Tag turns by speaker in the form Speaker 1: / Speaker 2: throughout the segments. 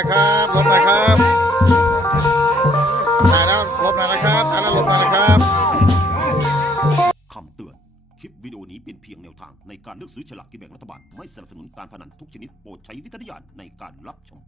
Speaker 1: อยครับลบหน่อยครับถ่ายแล้วลบหน่อยนะครับถ่ายแล้วลบหน่อยนะครับ
Speaker 2: คำเตือน คลิปวิดีโอนี้เป็นเพียงแนวทางในการเลือกซื้อฉลากกินแบ่งรัฐบาล ไม่สนับสนุนการพนันทุกชนิดโปรดใช้วิจารณญาณในการรับชม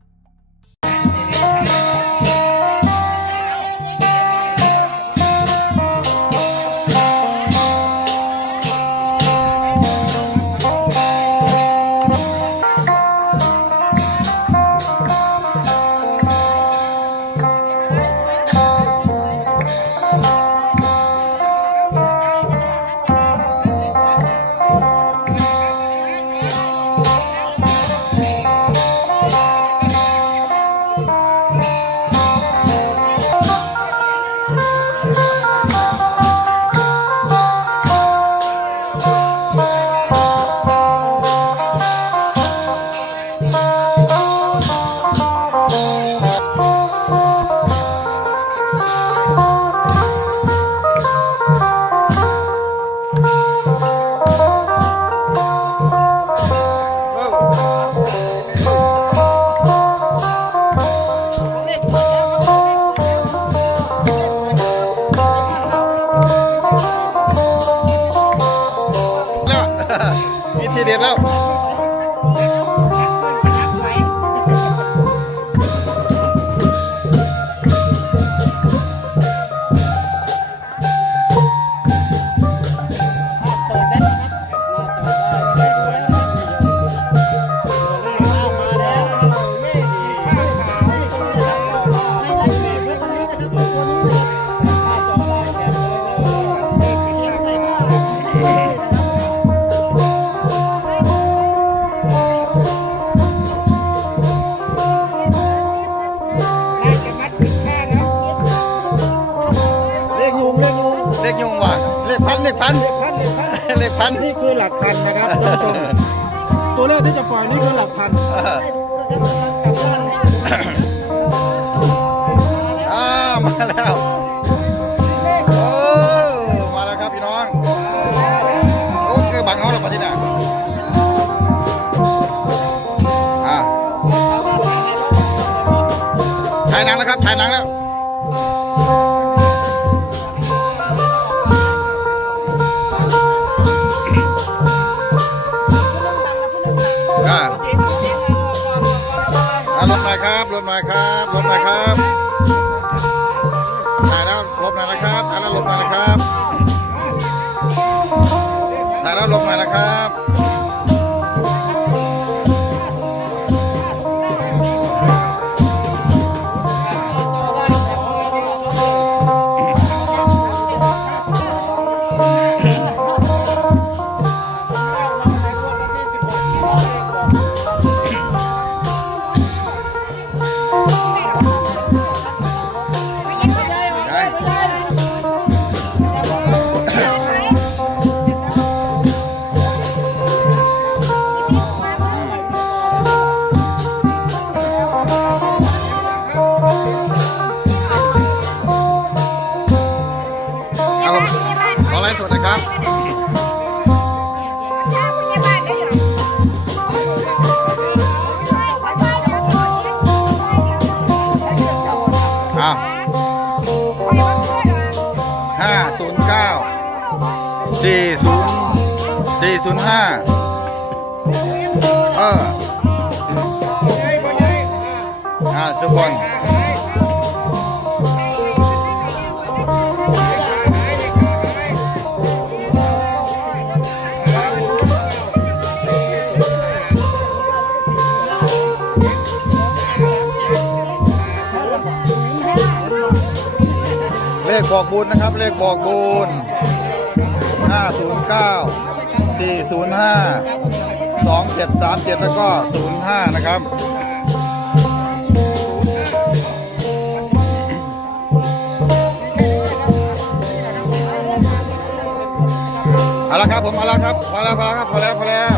Speaker 1: ว่ะเลขพันเลขพันเลขพัน
Speaker 3: นี่คือหลักพันนะครับท่านผู้ชมตัวเลขที่จะปล่อยนี่คือหลักพัน
Speaker 1: อ่ามาแล้วโอ้มาแล้วครับพี่น้องโอ้คือบังเขาหรอปะที่น่ะอ่าถ่ายหนังแล้วครับถ่ายหนังแล้ว น่อยครับลบหน่อยครับลบหน่อยครับถ่ายแล้วลบหน่อยนะครับถ่ายแล้วลบหน่อยนะครับถ่ายแล้วลบหน่อยนะครับ อ้าห้าศูนย์เก้าสี่ศูนย์สี่ศูนย์ห้าเอออ่าทุกคน เลขบอกบุญนะครับ เลขบอกบุญ509 405 2737 แล้วก็ 05 นะครับเอาละครับผมเอาละครับพอแล้วพอแล้วครับพอแล้วพอแล้ว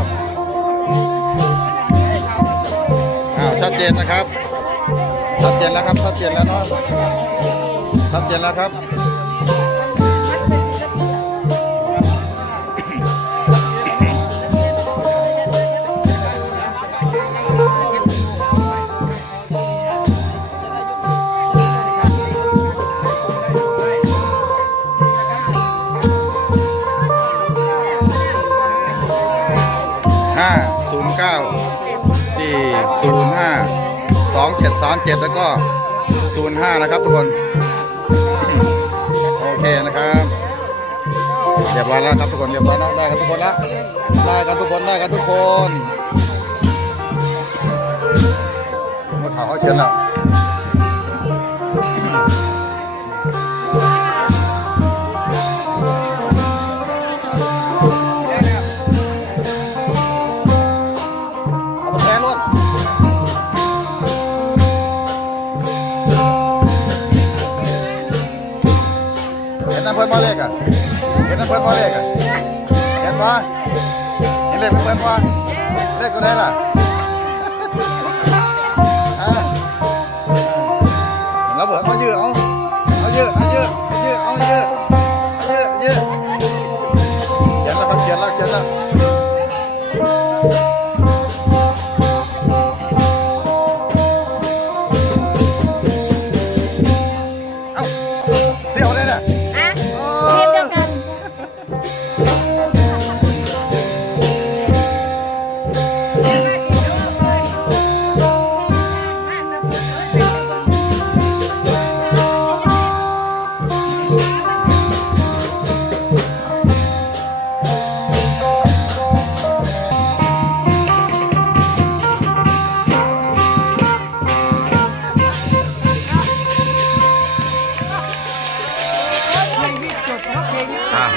Speaker 1: อ้าวชัดเจนนะครับชัดเจนแล้วครับชัดเจนแล้วเนาะ ชัดเจนแล้วครับห้าศูนย์เก้าสี่ศูนย์ห้าสองเจ็ดสามเจ็ดแล้วก็ศูนย์ห้านะครับทุกคน เคนะครับเรียบร้อยแล้วครับทุกคนเรียบร้อยแล้วได้กันทุกคนละได้กันทุกคนได้กันทุกคนมาถ่าวเขาเชิญแล้ว นน้ำเพิ่นพ่อเลขอะเห็นน้ำเพิ่นพ่อเลขอะเห็นปะเห็นเลขเพิ่นปะเลขตัวไหนล่ะ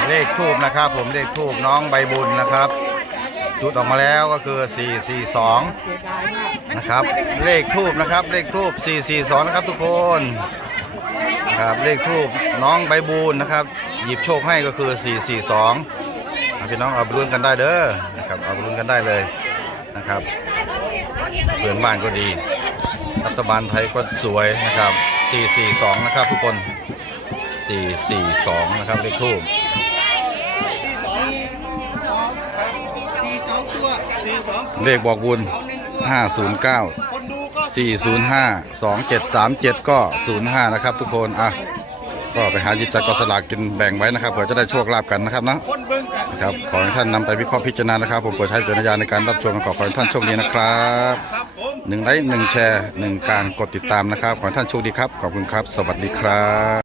Speaker 1: เลขทูบนะครับผมเลขทูบน้องใบบุญนะครับจุดออกมาแล้วก็คือ 442 นะครับ เลขทูบนะครับ เลขทูบ442 นะครับทุกคนนะครับเลขทูบน้องใบบุญนะครับ หยิบโชคให้ก็คือ 442อะพี่น้องเอาไปลุ้นกันได้เด้อนะครับเอาไปลุ้นกันได้เลยนะครับเพื่อนบ้านก็ดี รัฐบาลไทยก็สวยนะครับ 442 นะครับทุกคน 442นะครับเลขทูบเลขบอกบุญ509 405 2737 ก็ 05 นะครับทุกคน อะ ก็ไปหาหยิบจักรสลากกินแบ่งไว้นะครับเผื่อจะได้โชคลาภกันนะครับเนาะนะครับ ขอให้ท่านนำไปวิเคราะห์พิจารณานะครับ ผมโปรดใช้วิจารณญาณในการรับชมขอขอให้ท่านโชคดีนะครับหนึ่งไลค์หนึ่งแชร์หนึ่งการกดติดตามนะครับ ขอให้ท่านโชคดีครับ ขอบคุณครับ สวัสดีครับ